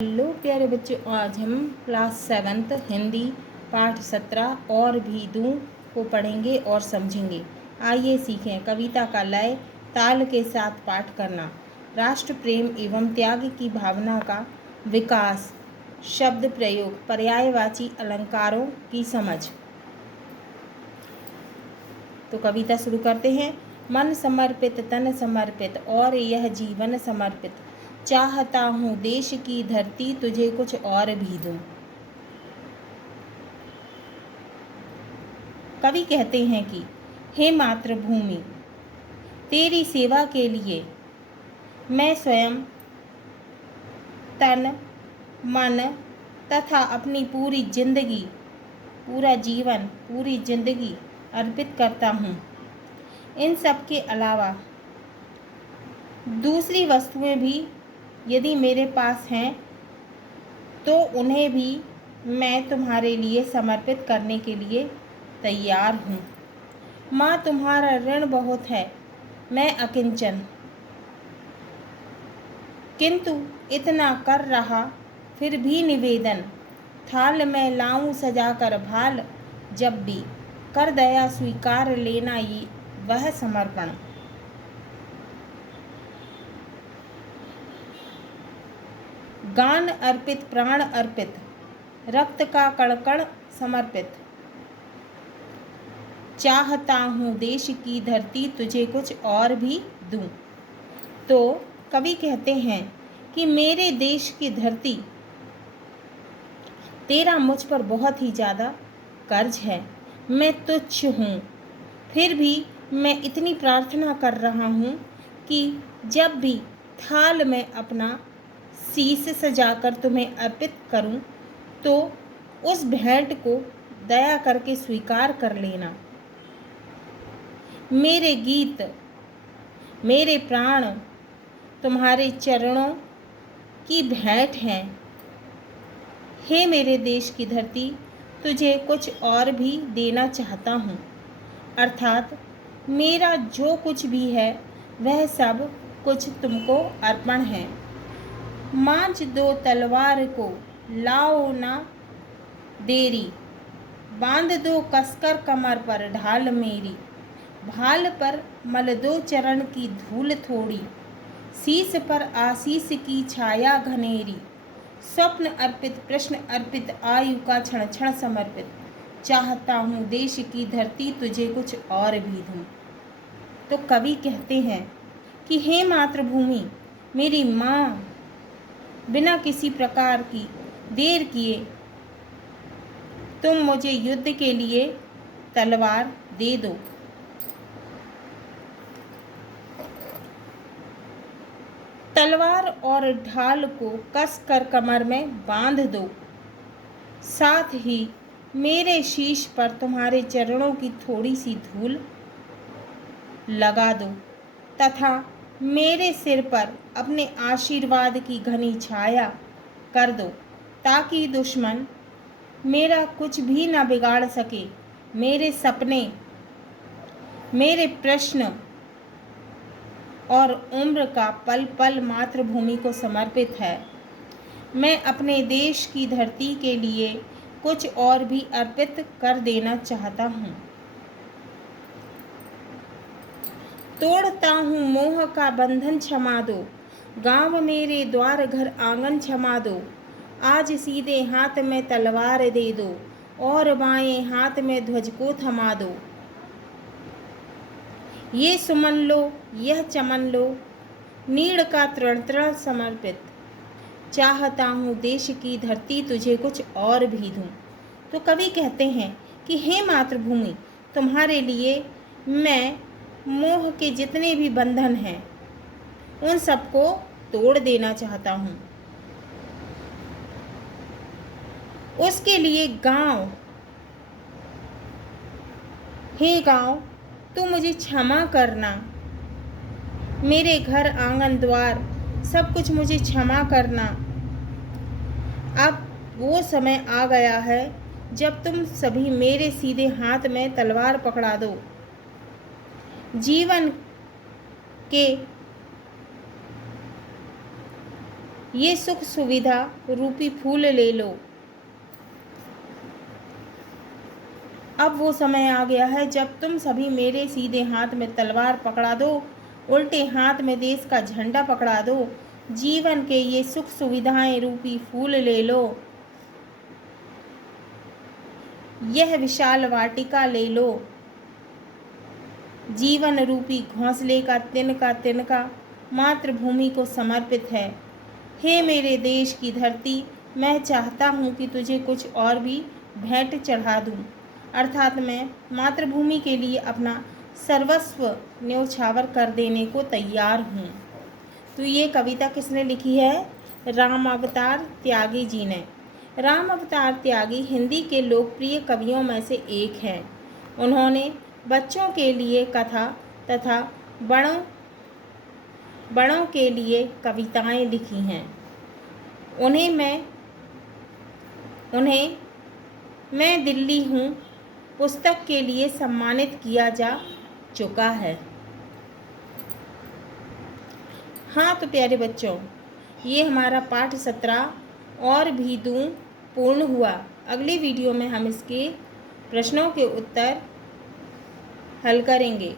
Hello प्यारे बच्चों, आज हम क्लास 7th हिंदी पाठ 17 और भी दूँ को पढ़ेंगे और समझेंगे। आइए सीखें। कविता का लय, ताल के साथ पाठ करना, राष्ट्र प्रेम एवं त्याग की भावना का विकास, शब्द प्रयोग, पर्यायवाची अलंकारों की समझ। तो कविता शुरू करते हैं। मन समर्पित तन समर्पित और यह जीवन समर्पित, चाहता हूँ देश की धरती तुझे कुछ और भी दूँ। कवि कहते हैं कि हे मातृभूमि, तेरी सेवा के लिए मैं स्वयं तन मन तथा अपनी पूरी जिंदगी अर्पित करता हूँ। इन सब के अलावा दूसरी वस्तुएं भी यदि मेरे पास हैं तो उन्हें भी मैं तुम्हारे लिए समर्पित करने के लिए तैयार हूँ। माँ, तुम्हारा ऋण बहुत है, मैं अकिंचन, किंतु इतना कर रहा फिर भी निवेदन, थाल में लाऊं सजाकर भाल, जब भी कर दया स्वीकार लेना ये वह समर्पण। गान अर्पित, प्राण अर्पित, रक्त का कण कण समर्पित, चाहता हूँ देश की धरती तुझे कुछ और भी दूँ। तो कवि कहते हैं कि मेरे देश की धरती, तेरा मुझ पर बहुत ही ज़्यादा कर्ज है। मैं तुच्छ हूँ, फिर भी मैं इतनी प्रार्थना कर रहा हूँ कि जब भी थाल में अपना शीश सजाकर तुम्हें अर्पित करूं तो उस भेंट को दया करके स्वीकार कर लेना। मेरे गीत, मेरे प्राण तुम्हारे चरणों की भेंट हैं। हे मेरे देश की धरती, तुझे कुछ और भी देना चाहता हूँ, अर्थात मेरा जो कुछ भी है वह सब कुछ तुमको अर्पण है। मांझ दो तलवार को, लाओ ना देरी, बांध दो कसकर कमर पर ढाल मेरी, भाल पर मल दो चरण की धूल थोड़ी, शीश पर आशीष की छाया घनेरी, स्वप्न अर्पित, प्रश्न अर्पित, आयु का क्षण क्षण समर्पित, चाहता हूँ देश की धरती तुझे कुछ और भी दूँ। तो कवि कहते हैं कि हे मातृभूमि, मेरी माँ, बिना किसी प्रकार की देर किए तुम मुझे युद्ध के लिए तलवार दे दो। तलवार और ढाल को कस कर कमर में बांध दो, साथ ही मेरे शीश पर तुम्हारे चरणों की थोड़ी सी धूल लगा दो तथा मेरे सिर पर अपने आशीर्वाद की घनी छाया कर दो, ताकि दुश्मन मेरा कुछ भी न बिगाड़ सके। मेरे सपने, मेरे प्रश्न और उम्र का पल पल मातृभूमि को समर्पित है। मैं अपने देश की धरती के लिए कुछ और भी अर्पित कर देना चाहता हूँ। तोड़ता हूँ मोह का बंधन, क्षमा दो, गांव मेरे द्वार घर आंगन क्षमा दो, आज सीधे हाथ में तलवार दे दो और बाएं हाथ में ध्वज को थमा दो। ये सुमन लो, यह चमन लो, नीड़ का तृण तृण समर्पित, चाहता हूँ देश की धरती तुझे कुछ और भी दूँ। तो कवि कहते हैं कि हे मातृभूमि, तुम्हारे लिए मैं मोह के जितने भी बंधन हैं उन सबको तोड़ देना चाहता हूँ। उसके लिए गांव, हे गांव, तू मुझे क्षमा करना, मेरे घर आंगन द्वार सब कुछ मुझे क्षमा करना। अब वो समय आ गया है जब तुम सभी मेरे सीधे हाथ में तलवार पकड़ा दो। जीवन के ये सुख सुविधा रूपी फूल ले लो। अब वो समय आ गया है जब तुम सभी मेरे सीधे हाथ में तलवार पकड़ा दो, उल्टे हाथ में देश का झंडा पकड़ा दो। जीवन के ये सुख सुविधाएं रूपी फूल ले लो। यह विशाल वाटिका ले लो। जीवन रूपी घोंसले का तिनका मातृभूमि को समर्पित है। हे मेरे देश की धरती, मैं चाहता हूँ कि तुझे कुछ और भी भेंट चढ़ा दूँ, अर्थात मैं मातृभूमि के लिए अपना सर्वस्व न्यौछावर कर देने को तैयार हूँ। तो ये कविता किसने लिखी है? राम अवतार त्यागी जी ने। राम अवतार त्यागी हिंदी के लोकप्रिय कवियों में से एक हैं। उन्होंने बच्चों के लिए कथा तथा बड़ों के लिए कविताएं लिखी हैं। उन्हें मैं दिल्ली हूँ पुस्तक के लिए सम्मानित किया जा चुका है। हाँ तो प्यारे बच्चों, ये हमारा पाठ 17 और भी दूँ पूर्ण हुआ। अगले वीडियो में हम इसके प्रश्नों के उत्तर हल करेंगे।